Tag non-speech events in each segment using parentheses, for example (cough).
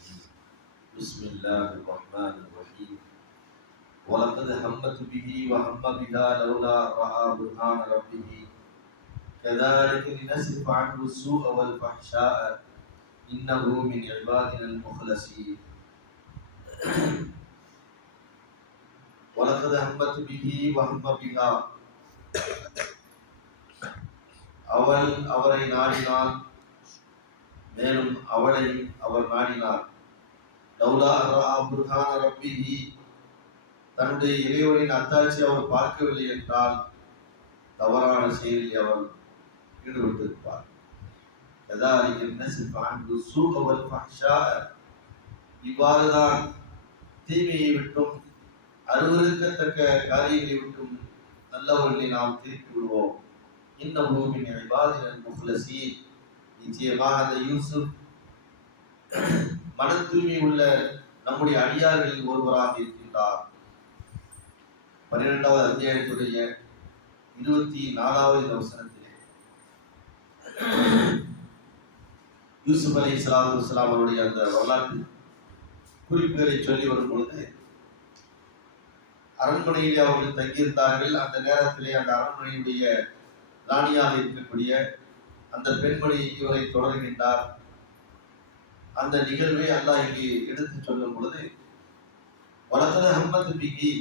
الرجيم بسم الله الرحمن الرحيم ولقد همت به وهم بها لولا رأى برهان ربه كذلك لنصرف عنه السوء والفحشاء إنه من عبادنا المخلصين ولقد همت به وهم بها அவள் அவரை நாடினாள் மேலும் அவளை அவர் நாடினார். லௌலா ரா புர்ஹான ரப்பிஹி. தன்னுடைய இறைவனின் அத்தாட்சி அவர் பார்க்கவில்லை என்றால் தவறான செயலில் அவர் ஈடுபட்டிருப்பார் கதாலிக் நசிப் அன்பு சூகவல் ஃபஹ்ஷா. இவ்வாறுதான் தீமையை விட்டும் அருவருக்கத்தக்க காரியங்களை விட்டும் நல்லவர்களை நாம் திருப்பி விடுவோம். இந்த பூமியின் இபாதினல் முஹ்லசீன் நிச்சயமாக அந்த யூசுப் (clears throat) மன தூய்மை உள்ள நம்முடைய அடியார்களில் ஒருவராக இருக்கின்றார். பன்னிரெண்டாவது அத்தியாயத்துடைய இருபத்தி நாலாவது இந்த வசனத்திலே (clears throat) யூசுப் அலி இஸ்லாத்து இஸ்லாம் அவருடைய அந்த வரலாற்று குறிப்புகளை சொல்லி வரும் பொழுது அரண்மனையிலே அவர்கள் தங்கியிருந்தார்கள். அந்த நேரத்திலே அந்த அரண்மனையுடைய ராணியாக இருக்கக்கூடிய அந்த பெண்மணி இவரை தொடர்கின்றார். அந்த நிகழ்வை அல்லாஹ் இங்கே எடுத்து சொல்லும் பொழுது வளர்த்தத ஹம்மத் பிகி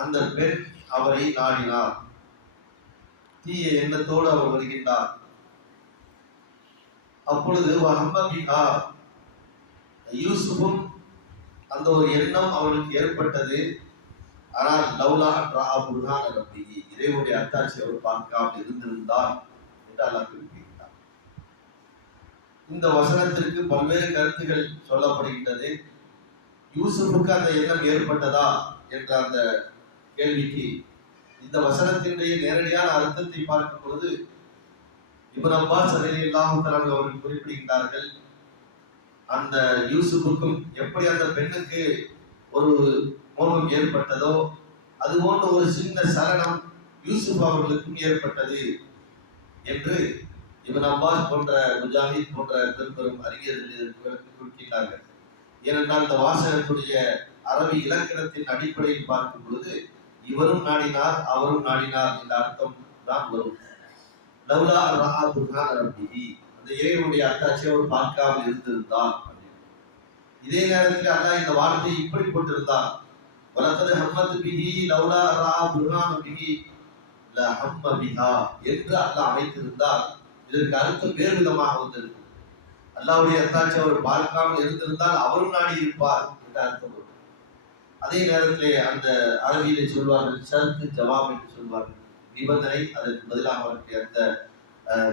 அந்த பெண் அவரை நாடினார். தீய எண்ணத்தோடு அவர் வருகின்றார். அப்பொழுது வஹம்மபிகா யூசுஃபும் அந்த ஒரு எண்ணம் அவனுக்கு ஏற்பட்டது. ஆனால் லவ்லா ரா புர்ஹான ரப்பிஹி இறைவனுடைய அத்தாட்சி அவர் பார்க்காமல் இருந்திருந்தார். என்று அல்லாஹ் குறிப்பிட்டார் இந்த வசனத்திற்கு பல்வேறு கருத்துகள் சொல்லப்படுகின்றது. யூசுஃபுக்கு அந்த எண்ணம் ஏற்பட்டதா என்ற அந்த கேள்விக்கு இந்த வசனத்தினுடைய நேரடியான அர்த்தத்தை பார்க்கும் பொழுது இவன் அப்பாஸ் அதில் இல்லாமல் அவர்கள் குறிப்பிடுகின்றார்கள் அந்த யூசுஃபுக்கும் எப்படி அந்த பெண்ணுக்கு ஒரு மோகம் ஏற்பட்டதோ அது போன்ற ஒரு சின்ன சலனம் யூசுப் அவர்களுக்கும் ஏற்பட்டது. என்று இவன் அப்பாஸ் போன்ற முஜாஹித் போன்ற பெரும்பெரும் அறிஞர்கள் இதற்கு ஏனென்றால் இந்த வாசகத்துடைய அரபி இலக்கணத்தின் அடிப்படையில் பார்க்கும் பொழுது இவரும் நாடினார் அவரும் நாடினார் என்ற அர்த்தம் தான் வரும். லவ்லா ரஹா புர்ஹான ரப்பிஹி அந்த இறைவனுடைய அத்தாட்சி அவர் பார்க்காமல் இருந்திருந்தார் இதே நேரத்தில் அல்லாஹ் இந்த வார்த்தையை இப்படி போட்டிருந்தார் வலக்கது ஹம்மத் பிஹி லவ்லா ரா புர்ஹான பிஹி என்று அல்லாஹ் அமைத்திருந்தால் இதற்கு அர்த்தம் வேறு விதமாக வந்திருக்கும். அல்லாஹ்வுடைய அத்தாச்சி அவர் பார்க்காமல் இருந்திருந்தால் அவரும் நாடி இருப்பார் என்று அர்த்தம் வரும் அதே நேரத்திலே அந்த அரபியிலே சொல்வார்கள் ஷர்த்து ஜவாப் என்று சொல்வார்கள். நிபந்தனை அதற்கு பதிலாக அவருடைய அந்த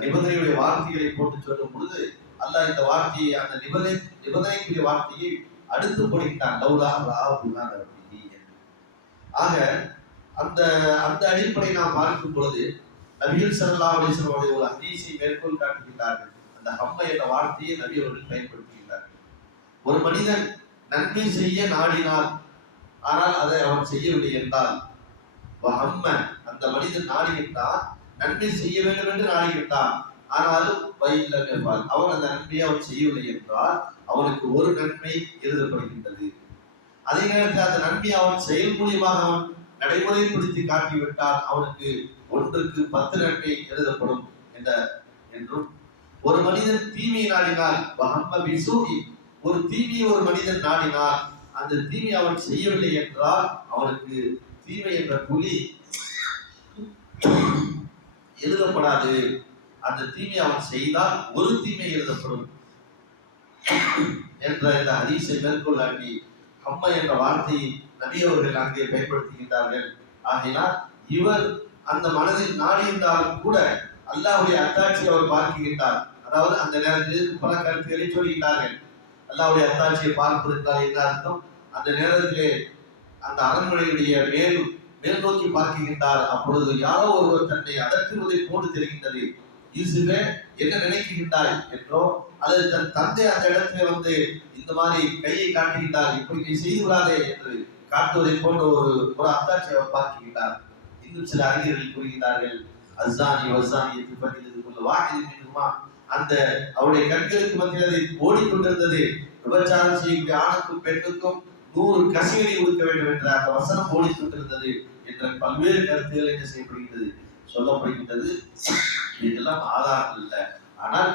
நிபந்தனையுடைய வார்த்தைகளை போட்டு சொல்லும் பொழுது அல்லாஹ் இந்த வார்த்தையை அந்த நிபந்தனை நிபந்தனைக்குரிய வார்த்தையை அடுத்து போடுகின்றான் லவுலாக ஆக அந்த அந்த அடிப்படை நாம் பார்க்கும் பொழுது நபிகள் சல்லா அலைஹி ஒரு ஹதீஸை மேற்கோள் காட்டுகின்றார்கள். அந்த ஹம்மை என்ற வார்த்தையை நபி அவர்கள் பயன்படுத்துகின்றார்கள். ஒரு மனிதன் நன்மை செய்ய நாடினால் ஆனால் அதை அவன் செய்யவில்லை என்றால் ஹம்ம அந்த மனிதன் நாடிவிட்டான் நன்மை செய்ய வேண்டும் என்று நாடிவிட்டான். ஆனாலும் வயலில் அவன் அந்த நன்மையை அவன் செய்யவில்லை என்றால் அவனுக்கு ஒரு நன்மை எழுதப்படுகின்றது. அதே நேரத்தில் அந்த நன்மையை அவன் செயல் மூலியமாக அவன் நடைமுறைப்படுத்தி காட்டிவிட்டால் அவனுக்கு ஒன்றுக்கு பத்து நன்மை எழுதப்படும் என்ற என்றும் ஒரு மனிதன் தீமையை நாடினால் ஒரு தீமையை ஒரு மனிதன் நாடினால் அந்த தீமை அவன் செய்யவில்லை என்றால் அவனுக்கு தீமை என்ற புலி எழுதப்படாது. அந்த தீமை அவன் செய்தால் ஒரு தீமை எழுதப்படும் என்ற இந்த அதிசை மேற்கொள்ளாட்டி அம்மா என்ற வார்த்தையை நபி அவர்கள் அங்கே பயன்படுத்துகின்றார்கள். ஆகையினால் இவர் அந்த மனதில் நாடியிருந்தாலும் கூட அல்லாஹுடைய அத்தாட்சி அவர் பார்க்கின்றார். அதாவது அந்த நேரத்தில் பல கருத்துக்களை சொல்கின்றார்கள். அல்லாவுடைய அத்தாட்சியை பார்ப்பது என்ன அர்த்தம்? அந்த நேரத்திலே அந்த அரண்மனையுடைய மேல் மேல் நோக்கி பார்க்கின்றார். அப்பொழுது யாரோ ஒருவர் தன்னை அதற்றுவதை போன்று தெரிகின்றது. யூசுஃபே என்ன நினைக்கின்றாய் என்றோ அல்லது தன் தந்தை அந்த இடத்துல வந்து இந்த மாதிரி கையை காட்டுகின்றார். இப்படி நீ செய்து விடாதே என்று காட்டுவதை போன்ற ஒரு ஒரு அத்தாட்சியை பார்க்கிறார் பார்க்கின்றார். இன்னும் சில அறிஞர்கள் கூறுகின்றார்கள் அஸ்ஸானி வஸ்ஸானி பற்றி வாஹிது மின்ஹுமா அந்த அவருடைய கண்களுக்கு மத்தியில் அதை ஓடிக்கொண்டிருந்தது. விபச்சாரம் செய்யக்கூடிய ஆணுக்கும் பெண்ணுக்கும் நூறு கசிகளை கொடுக்க வேண்டும் என்ற அந்த வசனம் ஓடிக்கொண்டிருந்தது என்ற பல்வேறு கருத்துகள் என்ன செய்யப்படுகின்றது? சொல்லப்படுகின்றது இதெல்லாம் ஆதாரம் இல்லை. ஆனால்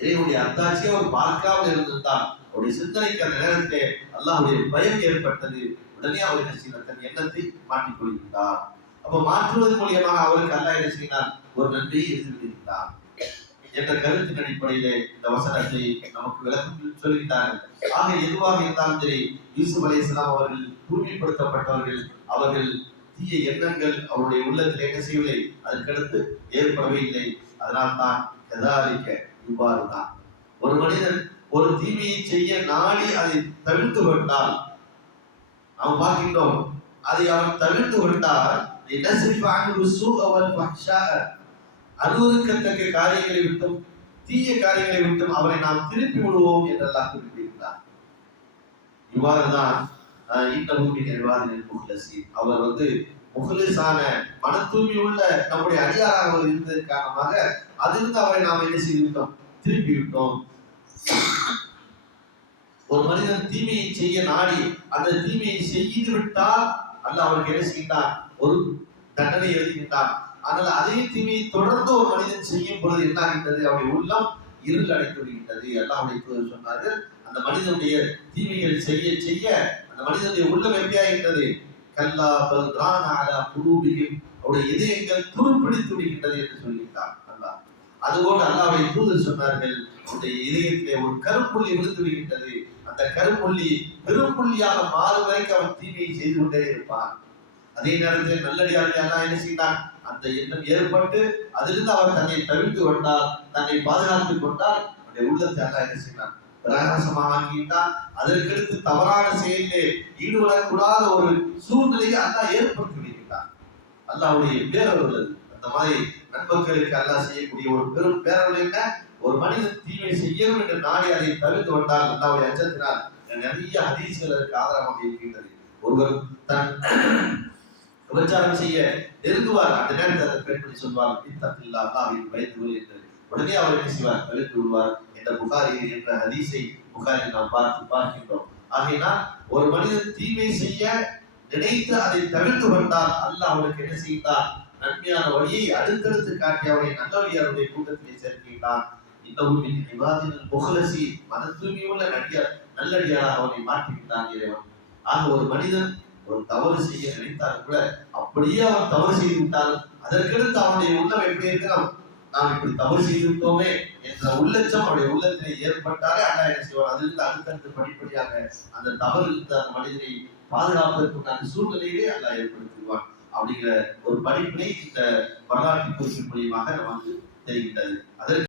இறைவனுடைய அத்தாட்சியை அவர் பார்க்காமல் இருந்திருந்தான். அவருடைய சிந்தனைக்கு அந்த நேரத்திலே அல்லாஹுடைய பயம் ஏற்பட்டது. உடனே அவர் என்ன செய்தார்? தன் எண்ணத்தை மாற்றிக் கொள்கின்றார் அப்ப மாற்றுவதன் மூலியமாக அவருக்கு அல்லாஹ் என்ன ஒரு நன்றியை எழுதிவிடுகிறார் என்ற கருத்தின் அடிப்படையிலே இந்த வசனத்தை நமக்கு விளக்கம் சொல்கின்றார்கள் ஆக எதுவாக இருந்தாலும் சரி யூசுப் அலைஹிஸ்ஸலாம் அவர்கள் தூய்மைப்படுத்தப்பட்டவர்கள். அவர்கள் தீய எண்ணங்கள் அவருடைய உள்ளத்தில் என்ன செய்யவில்லை. அதற்கடுத்து ஏற்படவே இல்லை. அதனால்தான் எதாரிக்க இவ்வாறு ஒரு மனிதன் ஒரு தீமையை செய்ய நாடி அதை தவிர்த்து விட்டால் அவன் பார்க்கின்றோம் அதை அவன் தவிர்த்து கொண்டால் அனுவதிக்கத்தக்க காரியங்களை விட்டும் தீய காரியங்களை விட்டும் அவரை நாம் திருப்பி விடுவோம் என்றெல்லாம் குறிப்பிட்டிருந்தார் இவ்வாறுதான் இன்னமும் நிர்வாகி அவர் வந்து முகலிசான மன தூய்மை உள்ள நம்முடைய அடியாராக இருந்ததற்கு காரணமாக அதிலிருந்து அவரை நாம் என்ன செய்திருந்தோம் திருப்பி விட்டோம். ஒரு மனிதன் தீமையை செய்ய நாடி அந்த தீமையை செய்து விட்டால் அல்ல அவருக்கு என்ன செய்கின்றான்? ஒரு தண்டனை எழுதுகின்றான் ஆனால் அதே தீமையை தொடர்ந்து ஒரு மனிதன் செய்யும் பொழுது என்ன ஆகின்றது? அவருடைய உள்ளம் இருள் அடைத்து விடுகின்றது. எல்லாம் அவருடைய சொன்னார்கள் அந்த மனிதனுடைய தீமைகள் செய்ய செய்ய அந்த மனிதனுடைய உள்ளம் எப்படியாகின்றது கல்லா பல் ரான அலா புரூபியும் அவருடைய இதயங்கள் துருப்பிடித்து விடுகின்றது என்று சொல்லியிருக்கான் அதுபோல் அல்லாவை தூதர் சொன்னார்கள் உன்னுடைய இதயத்திலே ஒரு கருப்புள்ளி விழுந்து விடுகின்றது. அந்த கருப்புள்ளி பெரும்புள்ளியாக மாறும் வரைக்கும் அவன் தீமையை செய்து கொண்டே இருப்பான். அதே நேரத்தில் நல்லடியார்கள் எல்லாம் என்ன செய்தான் அந்த எண்ணம் ஏற்பட்டு அதிலிருந்து அவர் தன்னை தவிர்த்து கொண்டால் தன்னை பாதுகாத்துக் கொண்டால் அவருடைய உள்ளத்தை எல்லாம் என்ன செய்தான்? பிரகாசமாக ஆக்கிட்டான் அதற்கடுத்து தவறான செயலிலே ஈடுபடக்கூடாத ஒரு சூழ்நிலையை அல்லா ஏற்படுத்தி விடுகின்றான் அல்லாவுடைய பேரவர்கள் அந்த மாதிரி நண்பர்களுக்கு அல்லாஹ் செய்யக்கூடிய ஒரு பெரும் பேரர் என்ன? ஒரு மனிதன் தீமை செய்யணும் என்று நாடி அதை தவிர்த்து கொண்டால் அல்லாவுடைய அச்சத்தினால் நிறைய ஹதீஸ்கள் அதற்கு ஆதாரமாக இருக்கின்றது. ஒருவர் தன் விபச்சாரம் செய்ய நெருங்குவார். அந்த நேரத்தில் அந்த பெண்மணி சொல்வார் இத்தப்பில்லா அல்லாவின் பயந்து என்று. உடனே அவர் என்ன செய்வார்? தவிர்த்து விடுவார். என்ற புகாரி என்ற ஹதீஸை புகாரி நாம் பார்த்து பார்க்கின்றோம். ஆகையினால் ஒரு மனிதன் தீமை செய்ய நினைத்து அதை தவிர்த்து கொண்டால் அல்லாஹ் அவனுக்கு என்ன செய்தார்? நன்மையான வழியை அடுத்தடுத்து காட்டி அவனை நல்லவழியாருடைய கூட்டத்திலே சேர்க்கின்றான் இன்னமும் விவாதின் புகழசி மன தூய்மையுள்ள நடிகர் நல்லடியாராக அவனை மாற்றிவிட்டான் இறைவன். ஆக ஒரு மனிதன் ஒரு தவறு செய்ய நினைத்தால் கூட அப்படியே அவன் தவறு செய்து விட்டால் அதற்கடுத்து அவனுடைய உள்ளம் எப்படி இருக்கிறோம் நாம் இப்படி தவறு செய்திருக்கோமே என்ற உள்ளச்சம் அவருடைய உள்ளத்திலே ஏற்பட்டாலே அண்ணா என்ன செய்வார்? அதிலிருந்து அடுத்தடுத்து படிப்படியாக அந்த தவறு இருந்த அந்த மனிதனை பாதுகாப்பதற்குண்டான சூழ்நிலையிலே அல்லா ஏற்படுத்திடுவான் அப்படிங்கிற ஒரு படிப்பினை இந்த வரலாற்று குறிப்பின் மூலியமாக நமக்கு தெரிகின்றது. அதற்கு